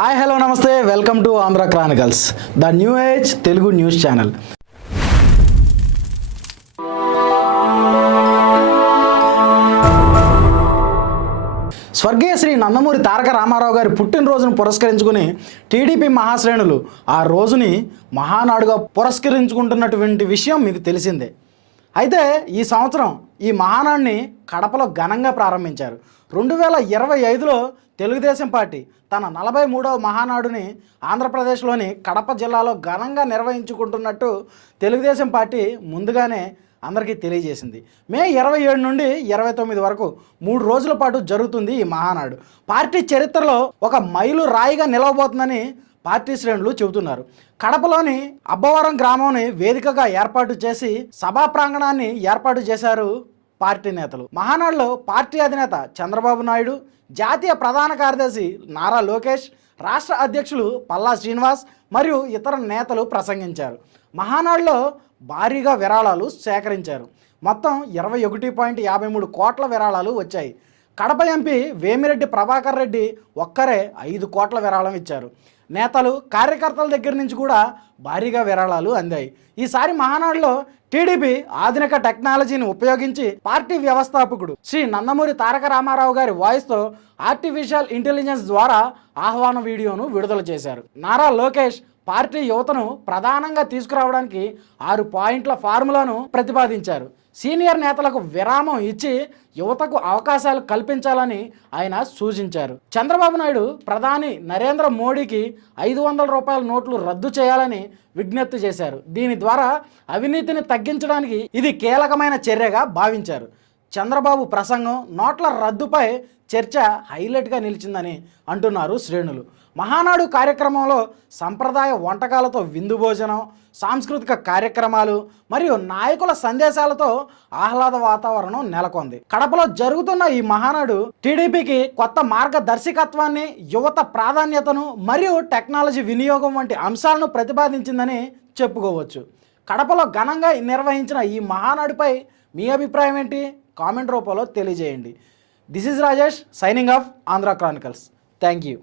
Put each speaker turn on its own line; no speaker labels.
Hi hello నమస్తే. Welcome to Andhra chronicles the new age Telugu news channel. స్వర్గీయ శ్రీ నందమూరి తారక రామారావు గారి పుట్టినరోజును పురస్కరించుకుని టీడీపీ మహాశ్రేణులు ఆ రోజుని మహానాడుగా పురస్కరించుకుంటున్నటువంటి విషయం మీకు తెలిసిందే. అయితే ఈ సంవత్సరం ఈ మహానాడిని కడపలో ఘనంగా ప్రారంభించారు. రెండు వేల ఇరవై ఐదులో తెలుగుదేశం పార్టీ తన నలభై మూడవ మహానాడుని ఆంధ్రప్రదేశ్లోని కడప జిల్లాలో ఘనంగా నిర్వహించుకుంటున్నట్టు తెలుగుదేశం పార్టీ ముందుగానే అందరికీ తెలియజేసింది. మే ఇరవై ఏడు నుండి ఇరవై తొమ్మిది వరకు మూడు రోజుల పాటు జరుగుతుంది ఈ మహానాడు. పార్టీ చరిత్రలో ఒక మైలు రాయిగా నిలవబోతుందని పార్టీ శ్రేణులు చెబుతున్నారు. కడపలోని అబ్బవరం గ్రామంని వేదికగా ఏర్పాటు చేసి సభా ప్రాంగణాన్ని ఏర్పాటు చేశారు పార్టీ నేతలు. మహానాడులో పార్టీ అధినేత చంద్రబాబు నాయుడు జాతీయ ప్రధాన కార్యదర్శి నారా లోకేష్ రాష్ట్ర అధ్యక్షులు పల్లా శ్రీనివాస్ మరియు ఇతర నేతలు ప్రసంగించారు. మహానాడులో భారీగా విరాళాలు సేకరించారు. మొత్తం ఇరవై ఒకటి పాయింట్ యాభై మూడు కోట్ల విరాళాలు వచ్చాయి. కడప ఎంపీ వేమిరెడ్డి ప్రభాకర్ రెడ్డి ఒక్కరే ఐదు కోట్ల విరాళం ఇచ్చారు. నేతలు కార్యకర్తల దగ్గర నుంచి కూడా భారీగా విరాళాలు అందాయి. ఈసారి మహానాడులో టీడీపీ ఆధునిక టెక్నాలజీని ఉపయోగించి పార్టీ వ్యవస్థాపకుడు శ్రీ నందమూరి తారక రామారావు గారి వాయిస్తో ఆర్టిఫిషియల్ ఇంటెలిజెన్స్ ద్వారా ఆహ్వాన వీడియోను విడుదల చేశారు. నారా లోకేష్ పార్టీ యువతను ప్రధానంగా తీసుకురావడానికి ఆరు పాయింట్ల ఫార్ములాను ప్రతిపాదించారు. సీనియర్ నేతలకు విరామం ఇచ్చి యువతకు అవకాశాలు కల్పించాలని ఆయన సూచించారు. చంద్రబాబు నాయుడు ప్రధాని నరేంద్ర మోడీకి ఐదు వందల రూపాయల నోట్లు రద్దు చేయాలని విజ్ఞప్తి చేశారు. దీని ద్వారా అవినీతిని తగ్గించడానికి ఇది కీలకమైన చర్యగా భావించారు. చంద్రబాబు ప్రసంగం నోట్ల రద్దుపై చర్చ హైలైట్గా నిలిచిందని అంటున్నారు శ్రేణులు. మహానాడు కార్యక్రమంలో సంప్రదాయ వంటకాలతో విందు భోజనం సాంస్కృతిక కార్యక్రమాలు మరియు నాయకుల సందేశాలతో ఆహ్లాద వాతావరణం నెలకొంది. కడపలో జరుగుతున్న ఈ మహానాడు టీడీపీకి కొత్త మార్గదర్శకత్వాన్ని యువత ప్రాధాన్యతను మరియు టెక్నాలజీ వినియోగం వంటి అంశాలను ప్రతిపాదించిందని చెప్పుకోవచ్చు. కడపలో ఘనంగా నిర్వహించిన ఈ మహానాడుపై మీ అభిప్రాయం ఏంటి? కామెంట్ రూపంలో తెలియజేయండి. This is Rajesh signing off Andhra chronicles thank you